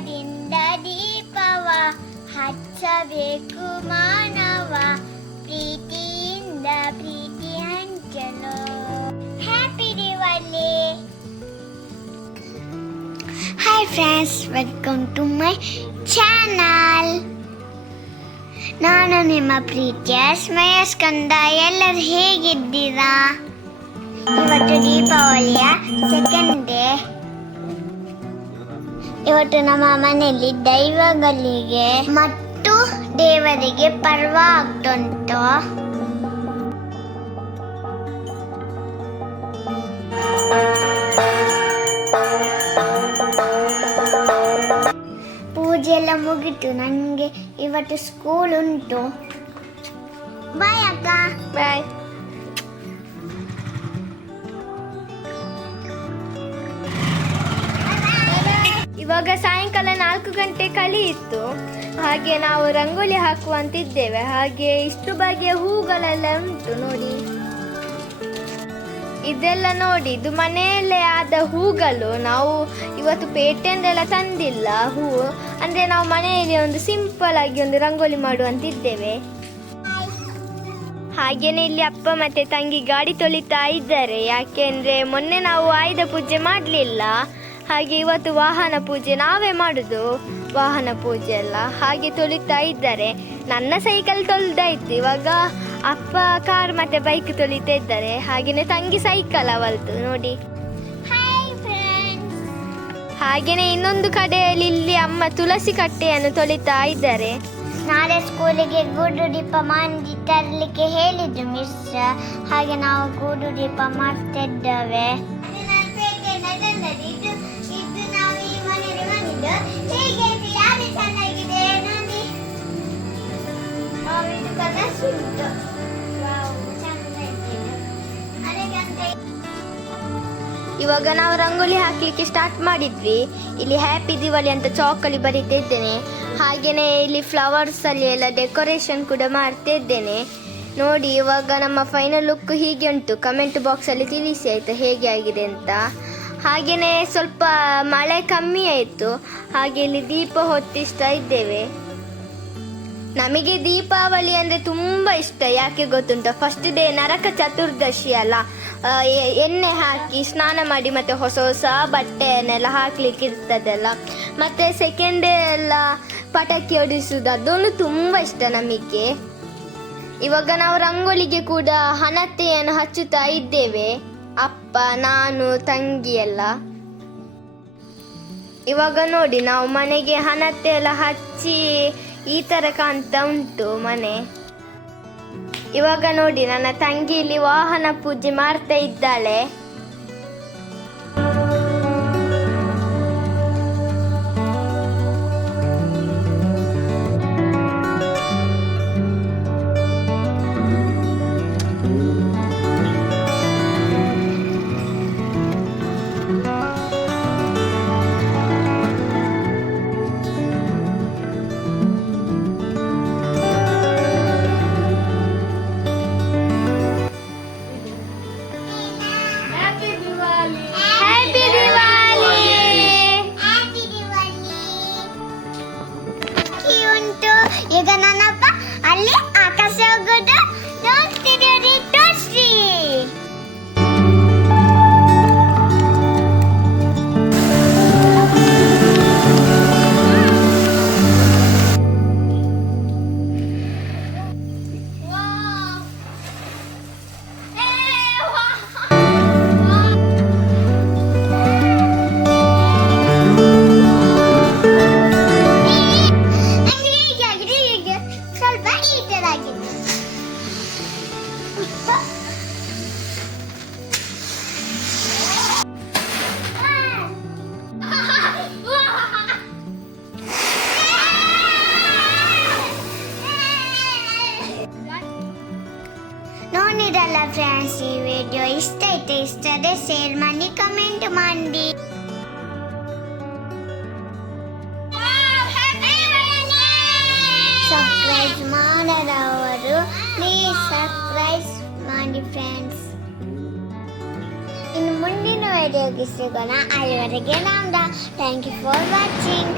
ಪ್ರೇಮದಿಂದ ದೀಪವ ಹಚ್ಚಬೇಕು ಮಾನವ, ಪ್ರೀತಿಯಿಂದ ಪ್ರೀತಿ ಹಂಚಲು. Happy Diwali. Hi friends, welcome to my channel. ನಾನು ನಿಮ್ಮ ಪ್ರೀತಿಯ ಸ್ಮಯ ಸ್ಕಂದ. ಎಲ್ಲರೂ ಹೇಗಿದ್ದೀರಾ? ಇವತ್ತು ದೀಪಾವಳಿಯ ಸೆಕೆಂಡ್ ಡೇ. ಇವತ್ತು ನಮ್ಮ ಮನೆಯಲ್ಲಿ ದೈವಗಳಿಗೆ ಮತ್ತು ದೇವರಿಗೆ ಪರ್ವ ಆಗ್ತುಂಟು. ಪೂಜೆ ಎಲ್ಲ ಮುಗಿತು. ನನಗೆ ಇವತ್ತು ಸ್ಕೂಲ್ ಉಂಟು. ಬಾಯ್ ಅಕ್ಕ. ಬಾಯ್. ಇವಾಗ ಸಾಯಂಕಾಲ 4 ಗಂಟೆ ಕಳೆಯಿತು. ಹಾಗೆ ನಾವು ರಂಗೋಲಿ ಹಾಕುವಂತಿದ್ದೇವೆ. ಹಾಗೆ ಇಷ್ಟು ಬಗೆಯ ಹೂಗಳೆಲ್ಲ ಉಂಟು ನೋಡಿ. ಇದೆಲ್ಲ ನೋಡಿ, ಇದು ಮನೆಯಲ್ಲೇ ಆದ ಹೂಗಳು. ನಾವು ಇವತ್ತು ಪೇಟೆಯಿಂದೆಲ್ಲ ತಂದಿಲ್ಲ ಹೂ. ಅಂದರೆ ನಾವು ಮನೆಯಲ್ಲಿ ಒಂದು ಸಿಂಪಲ್ ಆಗಿ ಒಂದು ರಂಗೋಲಿ ಮಾಡುವಂತಿದ್ದೇವೆ. ಹಾಗೇನೆ ಇಲ್ಲಿ ಅಪ್ಪ ಮತ್ತೆ ತಂಗಿ ಗಾಡಿ ತೊಳಿತಾ ಇದ್ದಾರೆ. ಯಾಕೆಂದ್ರೆ ಮೊನ್ನೆ ನಾವು ಆಯುಧ ಪೂಜೆ ಮಾಡಲಿಲ್ಲ. ಹಾಗೆ ಇವತ್ತು ವಾಹನ ಪೂಜೆ ನಾವೇ ಮಾಡುದು. ವಾಹನ ಪೂಜೆ ಎಲ್ಲ ಹಾಗೆ ತೊಳಿತಾ ಇದ್ದಾರೆ. ನನ್ನ ಸೈಕಲ್ ತೊಳೆದಾಯ್ತು. ಇವಾಗ ಅಪ್ಪ ಕಾರ್ ಮತ್ತೆ ಬೈಕ್ ತೊಳಿತಾ ಇದ್ದಾರೆ. ಹಾಗೇನೆ ತಂಗಿ ಸೈಕಲ್ ಅವಲ್ತು ನೋಡಿ. ಹಾಗೇನೆ ಇನ್ನೊಂದು ಕಡೆಯಲ್ಲಿ ಇಲ್ಲಿ ಅಮ್ಮ ತುಳಸಿ ಕಟ್ಟೆಯನ್ನು ತೊಳಿತಾ ಇದ್ದಾರೆ. ನಾಳೆ ಸ್ಕೂಲಿಗೆ ಗೂಡು ದೀಪ ಮಾಡಿ ತರಲಿಕ್ಕೆ ಹೇಳಿದ್ರು ಮಿಸ್. ಹಾಗೆ ನಾವು ಗೂಡು ದೀಪ ಮಾಡ್ತಾ ಇದ್ದೇವೆ. ಇವಾಗ ನಾವು ರಂಗೋಲಿ ಹಾಕ್ಲಿಕ್ಕೆ ಸ್ಟಾರ್ಟ್ ಮಾಡಿದ್ವಿ. ಇಲ್ಲಿ ಹ್ಯಾಪಿ ದಿವಾಲಿ ಅಂತ ಚಾಕಲ್ಲಿ ಬರೀತಾ ಇದ್ದೇನೆ. ಹಾಗೇನೆ ಇಲ್ಲಿ ಫ್ಲವರ್ಸ್ ಅಲ್ಲಿ ಎಲ್ಲ ಡೆಕೋರೇಷನ್ ಕೂಡ ಮಾಡ್ತಾ ಇದ್ದೇನೆ ನೋಡಿ. ಇವಾಗ ನಮ್ಮ ಫೈನಲ್ ಲುಕ್ ಹೀಗೆ ಉಂಟು. ಕಮೆಂಟ್ ಬಾಕ್ಸ್ ಅಲ್ಲಿ ತಿಳಿಸಿ ಆಯ್ತು ಹೇಗೆ ಆಗಿದೆ ಅಂತ. ಹಾಗೇನೆ ಸ್ವಲ್ಪ ಮಳೆ ಕಮ್ಮಿ ಆಯಿತು. ಹಾಗೆ ಇಲ್ಲಿ ದೀಪ ಹೊತ್ತಿಸ್ತಾ ಇದ್ದೇವೆ. ನಮಗೆ ದೀಪಾವಳಿ ಅಂದರೆ ತುಂಬ ಇಷ್ಟ. ಯಾಕೆ ಗೊತ್ತುಂಟ, ಫಸ್ಟ್ ಡೇ ನರಕ ಚತುರ್ದಶಿ ಅಲ್ಲ. ಎಣ್ಣೆ ಹಾಕಿ ಸ್ನಾನ ಮಾಡಿ ಮತ್ತೆ ಹೊಸ ಹೊಸ ಬಟ್ಟೆಯನ್ನೆಲ್ಲ ಹಾಕ್ಲಿಕ್ಕೆ ಇರ್ತದಲ್ಲ. ಮತ್ತೆ ಸೆಕೆಂಡ್ ಡೇ ಎಲ್ಲ ಪಟಾಕಿ ಹೊಡಿಸುವುದು, ಅದೊಂದು ತುಂಬ ಇಷ್ಟ ನಮಗೆ. ಇವಾಗ ನಾವು ರಂಗೋಲಿಗೆ ಕೂಡ ಹಣತೆಯನ್ನು ಹಚ್ಚುತ್ತಾ ಇದ್ದೇವೆ. ಅಪ್ಪ, ನಾನು, ತಂಗಿ ಎಲ್ಲ. ಇವಾಗ ನೋಡಿ, ನಾವು ಮನೆಗೆ ಹಣತೆ ಎಲ್ಲ ಹಚ್ಚಿ ಈ ತರ ಕಾಣ್ತಾ ಉಂಟು ಮನೆ. ಇವಾಗ ನೋಡಿ, ನನ್ನ ತಂಗಿ ಇಲ್ಲಿ ವಾಹನ ಪೂಜೆ ಮಾಡ್ತಾ ಇದ್ದಾಳೆ. ಈಗ ನನ್ನಪ್ಪ ಅಲ್ಲಿ ಆಕಾಶ ಹೋಗೋದು ನೋಡ್ತಿದ್ದೀರಿ, ತೋರಿಸಿ. ನೋಡಿರಲ್ಲ ಫ್ರೆಂಡ್ಸ್, ಈ ವಿಡಿಯೋ ಇಷ್ಟ ಇಷ್ಟದೇ ಶೇರ್ ಮಾಡಿ, ಕಮೆಂಟ್ ಮಾಡಿ. ಸಬ್ಸ್ಕ್ರೈಬ್ ಮಾಡದವರು ಪ್ಲೀಸ್ ಸಬ್ಸ್ಕ್ರೈಬ್ ಮಾಡಿ ಫ್ರೆಂಡ್ಸ್. ಇನ್ನು ಮುಂದಿನ ವಿಡಿಯೋಗೆ ಸಿಗೋಣ. ಅಲ್ಲಿವರೆಗೆ ಥ್ಯಾಂಕ್ ಯು ಫಾರ್ ವಾಚಿಂಗ್.